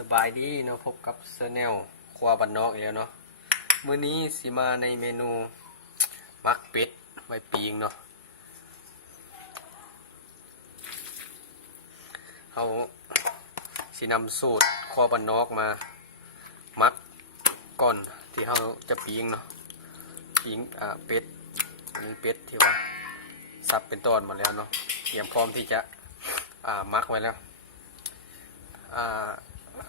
สบายดีเนาะพบกับเซอร์แนลครัวบ้านนอกอีกแล้วเนาะมื้อนี้สิมาในเมนูมักเป็ดไว้ปิ้งเนาะเอาสินำสูตรครัวบ้านนอกมามักก่อนที่เราจะปิ้งเนาะปิ้งเป็ดมีเป็ดที่ว่าสับเป็นตอนหมดแล้วเนาะเตรียมพร้อมที่จะมักไว้แล้ว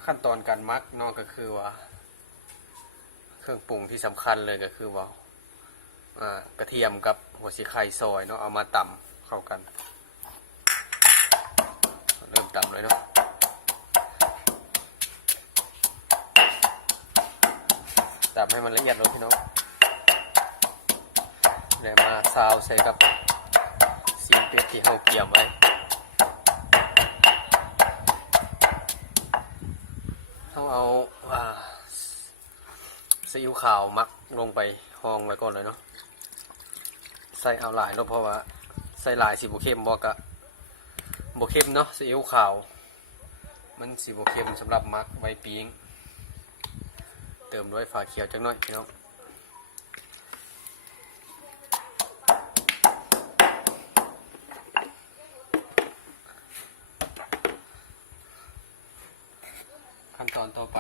ขั้นตอนการมักเนาะก็คือว่าเครื่องปรุงที่สำคัญเลยก็คือว่ากระเทียมกับหัวสีไข่ซอยเนาะเอามาตำเข้ากันเริ่มตำเลยเนาะตำให้มันละเอียดเลยพี่น้องแล้วมาซาวใส่กับซีนเป็ดที่เราเกี่ยมไว้ต้องเอาซีอิ๊วขาวมักลงไปห้องไว้ก่อนเลยเนาะใส่เอาหลายเนาะเพราะว่าใส่หลายสีโบเข้มบอกะโบเข้มเนาะซีอิ๊วขาวมันสีโบเข้มสำหรับมักไว้ปิ้งเติมด้วยฝาเขียวจังน้อยพี่น้องขั้นตอนต่อไป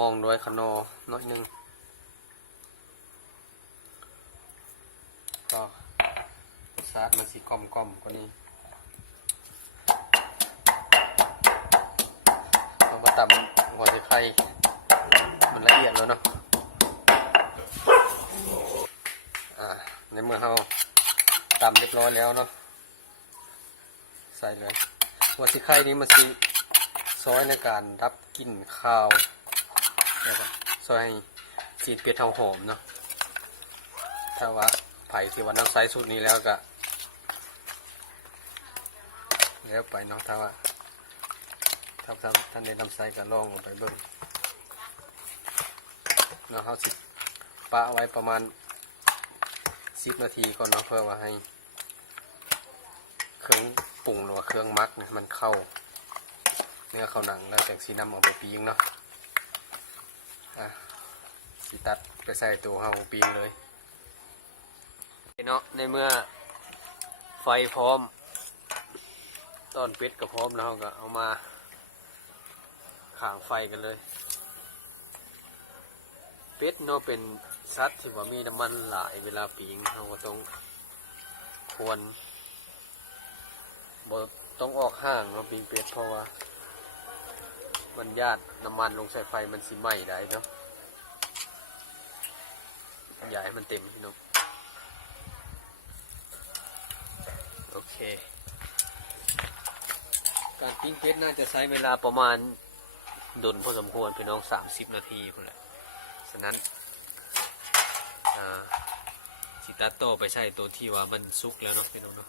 ห้องด้วยขนอน้อยนึงก็ซาดมันสีกลมกว่านี้เรามาตำหัวไชไข่มันละเอียดแล้วเนาะในเมื่อเราตำเรียบร้อยแล้วเนาะใส่เลยหัวไชไข่นี้มันสีซอยในการรับกลิ่นข้าวซอยให้สีเป็ดหอมเนาะถ้าว่าไผ่ที่ว่าน้ำใสสูตรนี้แล้วก็แล้วไปเนาะถ้าว่าท่านในน้ำใสก็ลองลงไปเบิ่งเนาะเขาสิปะไว้ประมาณ10 นาทีก่อนเนาะเพื่อว่าให้เครื่องปรุงหรือว่าเครื่องมักเนี่ยมันเข้าเนื้อเข้าหนังแล้วแตงสีน้ำเอาไปปิ้งเนาะสีตัดไปใส่ตัวเฮาปิ้งเลยเนาะในเมื่อไฟพร้อมตอนเป็ดก็พร้อมแล้วก็เอามาข่างไฟกันเลยเป็ดเนาะเป็นสัตว์ที่ว่ามีน้ำมันหลายเวลาปิ้งเราก็ต้องควรบ่ต้องออกห่างเนาะปิ้งเป็ดเพราะว่ามันญาติน้ำมันลงใส่ไฟมันสิไหม้ได้เนาะอย่าให้มันเต็มพี่น้องโอเคการปิ้งเป็ดน่าจะใช้เวลาประมาณดนพอสมควรพี่น้อง30 นาทีพุ่นแหละฉะนั้นสิตัดต่อไปใช้ตัวที่ว่ามันสุกแล้วเนาะพี่น้องเนาะ